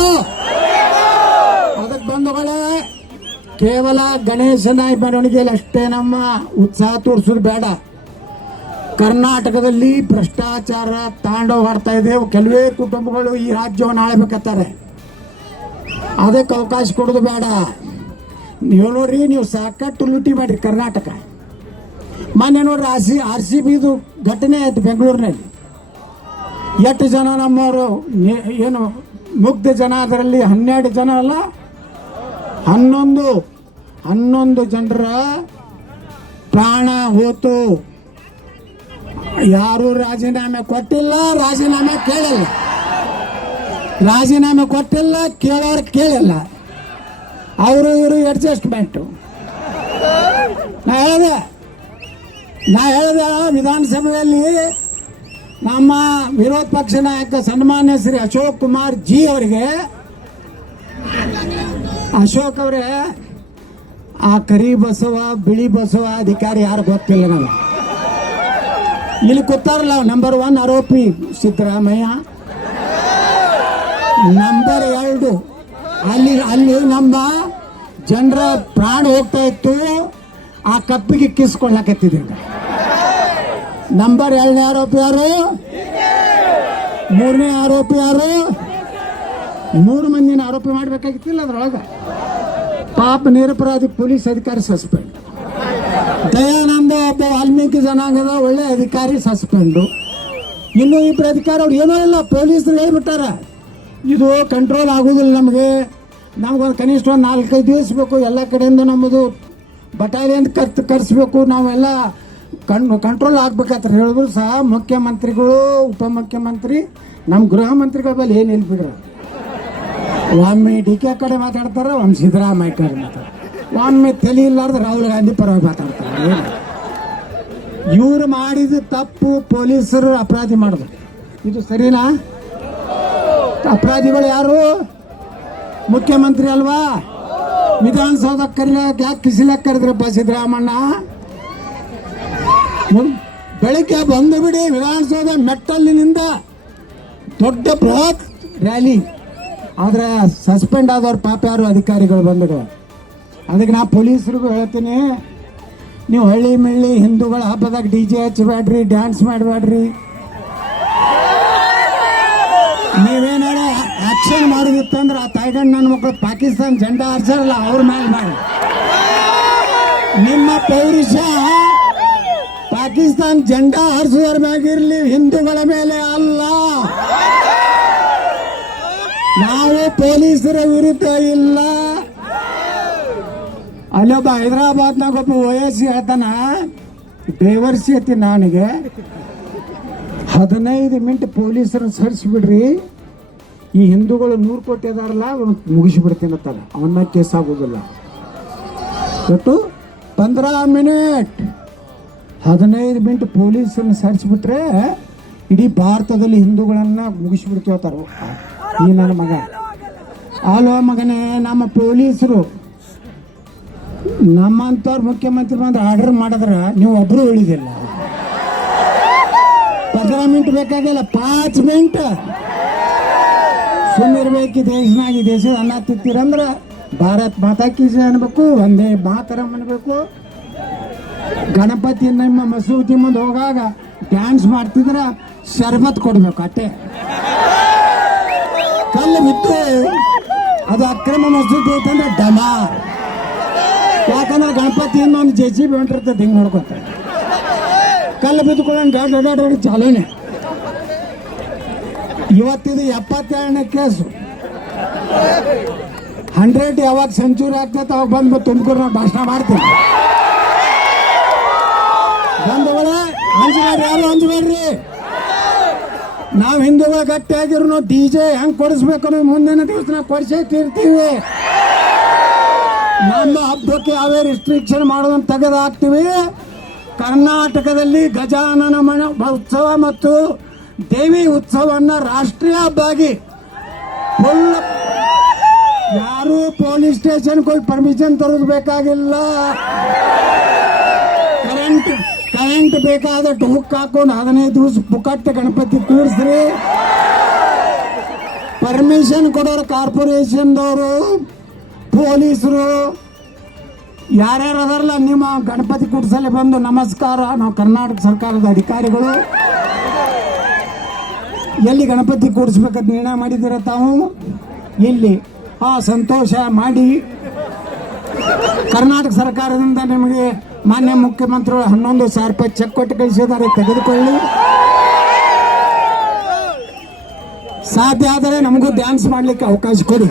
ಅದಕ್ಕೆ ಬಂಧುಗಳೇ, ಕೇವಲ ಗಣೇಶನ ಮೆರವಣಿಗೆಯಲ್ಲಿ ಅಷ್ಟೇ ನಮ್ಮ ಉತ್ಸಾಹ ತೋರಿಸೋದು ಬೇಡ. ಕರ್ನಾಟಕದಲ್ಲಿ ಭ್ರಷ್ಟಾಚಾರ ತಾಂಡವಾಡ್ತಾ ಇದೆ ಕೆಲವೇ ಕುಟುಂಬಗಳು ಈ ರಾಜ್ಯವನ್ನು ಆಳ್ಬೇಕತ್ತಾರೆ ಅದಕ್ಕೆ ಅವಕಾಶ ಕೊಡೋದು ಬೇಡ. ನೀವು ನೋಡ್ರಿ, ನೀವು ಸಾಕಷ್ಟು ಲೂಟಿ ಮಾಡಿರಿ ಕರ್ನಾಟಕ. ಮೊನ್ನೆ ನೋಡ್ರಿ, ಆರ್ ಸಿ ಆರ್ ಸಿ ಬಿದು ಘಟನೆ ಆಯ್ತು ಬೆಂಗಳೂರಿನಲ್ಲಿ. ಎಷ್ಟು ಜನ ನಮ್ಮವರು? ಏನು, ಮುಗ್ಧ ಜನ ಅದರಲ್ಲಿ ಹನ್ನೆರಡು ಜನ ಅಲ್ಲ? ಹನ್ನೊಂದು. ಹನ್ನೊಂದು ಜನರ ಪ್ರಾಣ ಹೋತು. ಯಾರು ರಾಜೀನಾಮೆ ಕೊಟ್ಟಿಲ್ಲ, ರಾಜೀನಾಮೆ ಕೇಳಲ್ಲ. ರಾಜೀನಾಮೆ ಕೊಟ್ಟಿಲ್ಲ, ಕೇಳೋರು ಕೇಳಿಲ್ಲ. ಅವರು ಇವರು ಅಡ್ಜಸ್ಟ್ಮೆಂಟು ನಾ ಹೇಳಿದೆ ನಾ ಹೇಳಿದೆ ವಿಧಾನಸಭೆಯಲ್ಲಿ ನಮ್ಮ ವಿರೋಧ ಪಕ್ಷ ನಾಯಕ ಸನ್ಮಾನ್ಯ ಶ್ರೀ ಅಶೋಕ್ ಕುಮಾರ್ ಜಿ ಅವರಿಗೆ, ಅಶೋಕ್ ಅವರೇ, ಆ ಕರಿ ಬಸವ, ಬಿಳಿ ಬಸವ ಅಧಿಕಾರಿ ಯಾರು ಗೊತ್ತಿಲ್ಲ ನನಗೆ ಇಲ್ಲಿ ಕೂತಾರಲ್ಲ ನಂಬರ್ ಒನ್ ಆರೋಪಿ ಸಿದ್ದರಾಮಯ್ಯ. ನಂಬರ್ ಎರಡು, ಅಲ್ಲಿ ಅಲ್ಲಿ ನಮ್ಮ ಜನರ ಪ್ರಾಣ ಹೋಗ್ತಾ ಇತ್ತು, ಆ ಕಪ್ಪಿಗೆ ಕಿಸ್ಕೊಳ್ಳಕತ್ತಿದ್ದೀವಿ ನಂಬರ್ ಎರಡನೇ ಆರೋಪಿ ಯಾರು? ಮೂರನೇ ಆರೋಪಿ ಯಾರು? ಮೂರು ಮಂದಿನ ಆರೋಪಿ ಮಾಡಬೇಕಾಗಿತ್ತಿಲ್ಲ ಅದ್ರೊಳಗೆ. ಪಾಪ ನಿರಪರಾಧಿ ಪೊಲೀಸ್ ಅಧಿಕಾರಿ ಸಸ್ಪೆಂಡ್. ದಯಾನಂದ ಒಬ್ಬ ವಾಲ್ಮೀಕಿ ಜನಾಂಗದ ಒಳ್ಳೆ ಅಧಿಕಾರಿ ಸಸ್ಪೆಂಡ್. ಇನ್ನು ಇಬ್ಬರು ಅಧಿಕಾರಿ ಅವ್ರು ಏನೂ ಇಲ್ಲ, ಪೊಲೀಸರು ಹೇಳ್ಬಿಟ್ಟಾರ. ಇದು ಕಂಟ್ರೋಲ್ ಆಗೋದಿಲ್ಲ ನಮಗೆ. ನಮ್ಗೊಂದು ಕನಿಷ್ಠ ಒಂದು ನಾಲ್ಕೈದು ದಿವಸ ಬೇಕು, ಎಲ್ಲ ಕಡೆಯಿಂದ ನಮ್ಮದು ಬಟಾಲಿಯನ್ ಕರ್ತ್ ಕರೆಸ್ಬೇಕು, ನಾವೆಲ್ಲ ಕಣ್ ಕಂಟ್ರೋಲ್ ಆಗ್ಬೇಕಂತ ಹೇಳಿದ್ರು ಸಹ ಮುಖ್ಯಮಂತ್ರಿಗಳು, ಉಪಮುಖ್ಯಮಂತ್ರಿ ನಮ್ಮ ಗೃಹ ಮಂತ್ರಿಗಳ ಮೇಲೆ ಏನು ಹೇಳ್ಬಿಡ್ರ ಬಿಡ್ರಿ? ಒಮ್ಮೆ ಡಿ ಕೆ ಕಡೆ ಮಾತಾಡ್ತಾರೆ, ಒಮ್ಮೆ ಸಿದ್ದರಾಮಯ್ಯ ಕಡೆ ಮಾತಾಡ್ತಾರೆ. ಒಮ್ಮೆ ತಲೆ ಇಲ್ಲಾರ್ದು ರಾಹುಲ್ ಗಾಂಧಿ ಪರವಾಗಿ ಮಾತಾಡ್ತಾರೆ. ಇವ್ರು ಮಾಡಿದ ತಪ್ಪು ಪೊಲೀಸರು ಅಪರಾಧಿ ಮಾಡಿದ್ರು ಇದು ಸರಿನಾ? ಅಪರಾಧಿಗಳು ಯಾರು? ಮುಖ್ಯಮಂತ್ರಿ ಅಲ್ವಾ? ವಿಧಾನಸೌಧ ಕರಿಯಾಕ ಯಾಕೆ ಕಿಸಿಲಕ್ಕೆ ಕರೆದ್ರಪ್ಪ ಸಿದ್ದರಾಮಣ್ಣ? ಬೆಳಿಗ್ಗೆ ಬಂದು ಬಿಡಿ ವಿಧಾನಸೌಧ ಮೆಟ್ಟಲಿನಿಂದ ದೊಡ್ಡ ಬೃಹತ್ ರ್ಯಾಲಿ. ಆದ್ರೆ ಸಸ್ಪೆಂಡ್ ಆದವ್ರ ಪಾಪ ಯಾರು ಅಧಿಕಾರಿಗಳು ಬಂದರು ಅದಕ್ಕೆ ನಾ ಪೊಲೀಸರಿಗೂ ಹೇಳ್ತೀನಿ, ನೀವು ಹಳ್ಳಿ ಮಿಳ್ಳಿ ಹಿಂದೂಗಳ ಹಬ್ಬದಾಗ ಡಿ ಜೆ ಹಚ್ಚಬೇಡ್ರಿ, ಡ್ಯಾನ್ಸ್ ಮಾಡಬೇಡ್ರಿ. ನೀವೇನಾರ ಆಕ್ಷನ್ ಮಾಡೋದಿತ್ತಂದ್ರೆ ಆ ತಾಯ್ಗಂಡ್ ನನ್ನ ಮಕ್ಕಳು ಪಾಕಿಸ್ತಾನ ಜಂಡ ಹಾರಿಸಲ್ಲ ಅವ್ರ ಮೇಲೆ ಮಾಡಿ. ನಿಮ್ಮ ಪೌರುಷ ಪಾಕಿಸ್ತಾನ ಜೆಂಡಾ ಹಾರಿಸೋದ್ರ ಮ್ಯಾಗಿರ್ಲಿ ಹಿಂದೂಗಳ ಮೇಲೆ ಅಲ್ಲ. ನಾವು ಪೊಲೀಸರ ವಿರುದ್ಧ ಇಲ್ಲ. ಅಲ್ಲೊಬ್ಬ ಹೈದರಾಬಾದ್ನಾಗ ಒಬ್ಬ ವಯಸ್ಸಿ ಹೇಳ್ತಾನ ಬೇವರ್ಸಿ ಐತಿ ನನಗೆ. ಹದಿನೈದು ಮಿನಿಟ್ ಪೊಲೀಸರನ್ನ ಸರಿಸ್ಬಿಡ್ರಿ. ಈ ಹಿಂದೂಗಳು ನೂರು ಕೋಟಿ ಅದಾರಲ್ಲ, ಅವ್ನು ಮುಗಿಸ್ಬಿಡ್ತೀನಿ ಅಂತಾರೆ ಅವನ್ನ ಕೇಸ್ ಆಗೋದಿಲ್ಲ. ಒಟ್ಟು ಪಂದ್ರ ಮಿನಿಟ್. ಹದಿನೈದು ಮಿನಿಟ್ ಪೊಲೀಸನ್ನು ಸರಿಸ್ಬಿಟ್ರೆ ಇಡೀ ಭಾರತದಲ್ಲಿ ಹಿಂದೂಗಳನ್ನ ಮುಗಿಸ್ಬಿಡ್ತೀವತ್ತಾರ ಈ ನನ್ನ ಮಗ. ಹಲೋ ಮಗನೇ, ನಮ್ಮ ಪೊಲೀಸರು ನಮ್ಮಂಥವ್ರು ಮುಖ್ಯಮಂತ್ರಿ ಬಂದು ಆರ್ಡರ್ ಮಾಡಿದ್ರೆ ನೀವು ಒಬ್ರು ಉಳಿದಿಲ್ಲ ಪಂದ್ರ ಮಿನಿಟ್ ಬೇಕಾಗಿಲ್ಲ, ಪಾಂಚ್ ಮಿನಿಟ್. ಸುಮ್ಮಿರ್ಬೇಕು ಈ ದೇಶ ಈ ದೇಶದ ಅನ್ನ ತಿಂತೀರಂದ್ರ ಭಾರತ್ ಮಾತಾ ಅನ್ಬೇಕು ಒಂದೇ ಮಾತರ ಅನ್ಬೇಕು. ಗಣಪತಿ ನಿಮ್ಮ ಮಸೂತಿ ಮುಂದೆ ಹೋಗಾಗ ಡ್ಯಾನ್ಸ್ ಮಾಡ್ತಿದ್ರೆ ಶರ್ಬತ್ ಕೊಡ್ಬೇಕು ಅಟ್ಟೆ. ಕಲ್ಲು ಬಿತ್ತು ಅದು ಅಕ್ರಮ ಮಸೂತಿ ಐತಂದ್ರೆ ಡಮಾರ್ ಯಾಕಂದ್ರೆ ಗಣಪತಿ ಇನ್ನೊಂದು ಜೆ ಸಿ ಬಿ ಹೊಂಟಿರ್ತದೆ ಹಿಂಗೆ ನೋಡ್ಕೊತ ಕಲ್ಲು ಬಿದ್ದುಕೊಳ್ಳೋಣ ಡಾಡ್ ಡಾಡ್ ಡಾಡ್ ಚಾಲೂನೆ ಇವತ್ತಿದು ಎಪ್ಪತ್ತೆರಡನೇ ಕೇಸು. ಹಂಡ್ರೆಡ್ ಯಾವಾಗ ಸೆಂಚುರಿ ಆಗ್ತೈತೆ, ಅವಾಗ ಬಂದು ನಾವು ಭಾಷಣ ಮಾಡ್ತೀವಿ ಹಂಚಬೇಡ್ರಿ ಯಾರು ನಾವು ಹಿಂದೂಗಳು ಗಟ್ಟಿಯಾಗಿರೋ ಡಿ ಜೆ ಹೆಂಗೆ ಕೊಡಿಸ್ಬೇಕು ಮುಂದಿನ ದಿವಸ ನಾವು ಕೊಡಿಸೇ ತೀರ್ತೀವಿ. ನಮ್ಮ ಹಬ್ಬಕ್ಕೆ ಯಾವೇ ರಿಸ್ಟ್ರಿಕ್ಷನ್ ಮಾಡೋದನ್ನು ತೆಗೆದು ಹಾಕ್ತೀವಿ ಕರ್ನಾಟಕದಲ್ಲಿ ಗಜಾನನ ಮನ ಉತ್ಸವ ಮತ್ತು ದೇವಿ ಉತ್ಸವವನ್ನು ರಾಷ್ಟ್ರೀಯ ಹಬ್ಬ ಆಗಿ ಫುಲ್ ಯಾರು ಪೊಲೀಸ್ ಸ್ಟೇಷನ್ಗೆ ಹೋಗಿ ಪರ್ಮಿಷನ್ ತರೋದು ಕರೆಂಟ್ ಬೇಕಾದ ಹುಕ್ ಹಾಕೊಂಡು ಹದಿನೈದು ದಿವಸ ಪುಕಟ್ಟ ಗಣಪತಿ ಕೂರಿಸ್ರಿ. ಪರ್ಮಿಷನ್ ಕೊಡೋರು ಕಾರ್ಪೊರೇಷನ್ದವರು, ಪೊಲೀಸರು, ಯಾರ್ಯಾರು ಅದಾರಲ್ಲ, ನಿಮ್ಮ ಗಣಪತಿ ಕೂಡ್ಸಲ್ಲಿ ಬಂದು ನಮಸ್ಕಾರ. ನಾವು ಕರ್ನಾಟಕ ಸರ್ಕಾರದ ಅಧಿಕಾರಿಗಳು. ಎಲ್ಲಿ ಗಣಪತಿ ಕೂಡಿಸ್ಬೇಕಂತ ನಿರ್ಣಯ ಮಾಡಿದ್ದೀರ ತಾವು? ಇಲ್ಲಿ. ಆ ಸಂತೋಷ ಮಾಡಿ. ಕರ್ನಾಟಕ ಸರ್ಕಾರದಿಂದ ನಿಮಗೆ ಮಾನ್ಯ ಮುಖ್ಯಮಂತ್ರಿಗಳು ಹನ್ನೊಂದು ಸಾವಿರ ರೂಪಾಯಿ ಚೆಕ್ ಕೊಟ್ಟು ಕಳಿಸಿದ್ದಾರೆ, ತೆಗೆದುಕೊಳ್ಳಿ. ಸಾಧ್ಯ ಆದರೆ ನಮಗೂ ಡ್ಯಾನ್ಸ್ ಮಾಡಲಿಕ್ಕೆ ಅವಕಾಶ ಕೊಡಿ.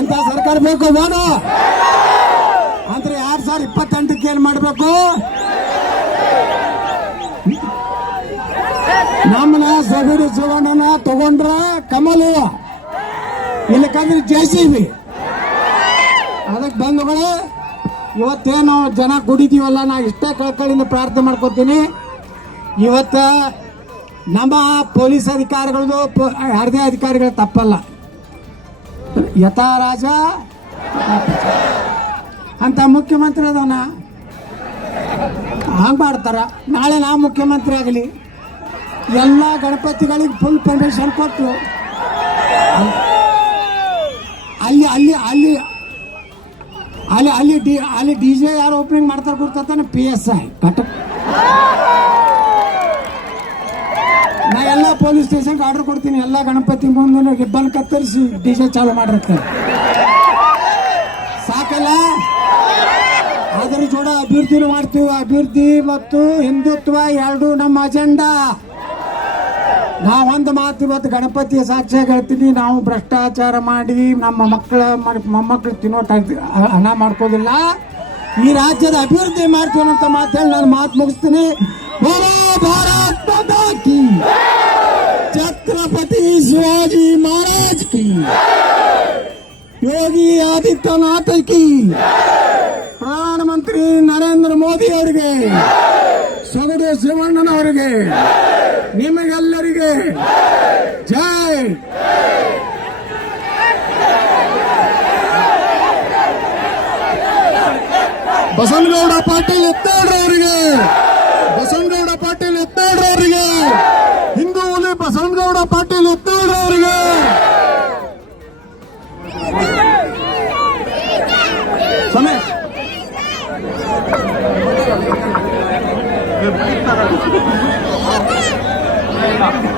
ಇಂಥ ಸರ್ಕಾರ ಬೇಕು ಬೇಡ ಅಂದ್ರೆ ಎರಡ್ ಸಾವಿರ ಇಪ್ಪತ್ತೆಂಟಕ್ಕೆ ಏನ್ ಮಾಡಬೇಕು? ನಮ್ಮನ್ನ ಸಬಿಡಿ ಸುವರ್ಣನ ತಗೊಂಡ್ರ ಕಮಲು. ಹೂವ ಇಲ್ಲಕಂದ್ರೆ ಜೆ ಸಿ ಬಿ ಅದಕ್ಕೆ ಬಂಧುಗಳೇ ಇವತ್ತೇನು ಜನ ಕುಡಿತೀವಲ್ಲ ನಾ ಇಷ್ಟೇ ಕಳ್ಕಳಿಂದ ಪ್ರಾರ್ಥನೆ ಮಾಡ್ಕೊತೀನಿ. ಇವತ್ತ ನಮ್ಮ ಪೊಲೀಸ್ ಅಧಿಕಾರಿಗಳದು ಯಾರದೇ ಅಧಿಕಾರಿಗಳು ತಪ್ಪಲ್ಲ. ಯಥಾ ರಾಜ ಅಂತ ಮುಖ್ಯಮಂತ್ರಿ ಅದವನ ಹಂಗೆ ಮಾಡ್ತಾರ. ನಾಳೆ ನಾ ಮುಖ್ಯಮಂತ್ರಿ ಆಗಲಿ. ಎಲ್ಲ ಗಣಪತಿಗಳಿಗೆ ಫುಲ್ ಪರ್ಮಿಷನ್ ಕೊಟ್ಟು. ಅಲ್ಲಿ ಅಲ್ಲಿ ಅಲ್ಲಿ ಅಲ್ಲಿ ಅಲ್ಲಿ ಡಿ ಅಲ್ಲಿ ಡಿ ಜೆ ಯಾರು ಓಪನಿಂಗ್ ಮಾಡ್ತಾರೆ ಗೊತ್ತಾನೆ ಪಿ ಎಸ್ ಐ ಕಟಕ್ ನಾ ಎಲ್ಲ ಪೊಲೀಸ್ ಸ್ಟೇಷನ್ಗೆ ಆರ್ಡರ್ ಕೊಡ್ತೀನಿ. ಎಲ್ಲ ಗಣಪತಿ ಮುಂದೆ ರಿಬ್ಬನ್ ಕತ್ತರಿಸಿ ಡಿ ಜೆ ಚಾಲು ಮಾಡಿರ್ತಾರೆ ಸಾಕಲ್ಲ? ಅದರ ಜೋಡ ಅಭಿವೃದ್ಧಿನೂ ಮಾಡ್ತೀವಿ. ಅಭಿವೃದ್ಧಿ ಮತ್ತು ಹಿಂದುತ್ವ ಎರಡು ನಮ್ಮ ಅಜೆಂಡಾ ನಾವೊಂದು ಮಾತು ಇವತ್ತು ಗಣಪತಿಯ ಸಾಕ್ಷಿಯಾಗಿ ಹೇಳ್ತೀನಿ. ನಾವು ಭ್ರಷ್ಟಾಚಾರ ಮಾಡಿ ನಮ್ಮ ಮಕ್ಕಳ ಮೊಮ್ಮಕ್ಕಳು ತಿನ್ನೋ ಹಣ ಮಾಡ್ಕೋದಿಲ್ಲ. ಈ ರಾಜ್ಯದ ಅಭಿವೃದ್ಧಿ ಮಾಡ್ತೀವಿ ಅಂತ ಮಾತು ಹೇಳಿ ನಾನು ಮಾತು ಮುಗಿಸ್ತೀನಿ ಛತ್ರಪತಿ ಶಿವಾಜಿ ಮಹಾರಾಜ್ ಕಿ ಯೋಗಿ ಆದಿತ್ಯನಾಥ ಕಿ ಪ್ರಧಾನಮಂತ್ರಿ ನರೇಂದ್ರ ಮೋದಿ ಅವರಿಗೆ ಸೊಗಡು ಶಿವಣ್ಣನವರಿಗೆ ஜெய்க்கு ஜெய் ಬಸವನಗೌಡ ಪಾಟೀಲ್ ಎತ್ತಾಡ್ರ ಅವರಿಗೆ ಬಸವನಗೌಡ ಪಾಟೀಲ್ ಎತ್ತಾಡ್ರ ಅವರಿಗೆ ಹಿಂದೂ ಹುಲಿ ಬಸವನಗೌಡ ಪಾಟೀಲ್ ಎತ್ತಾಡ್ರ ಅವರಿಗೆ ಸಮಯ Thank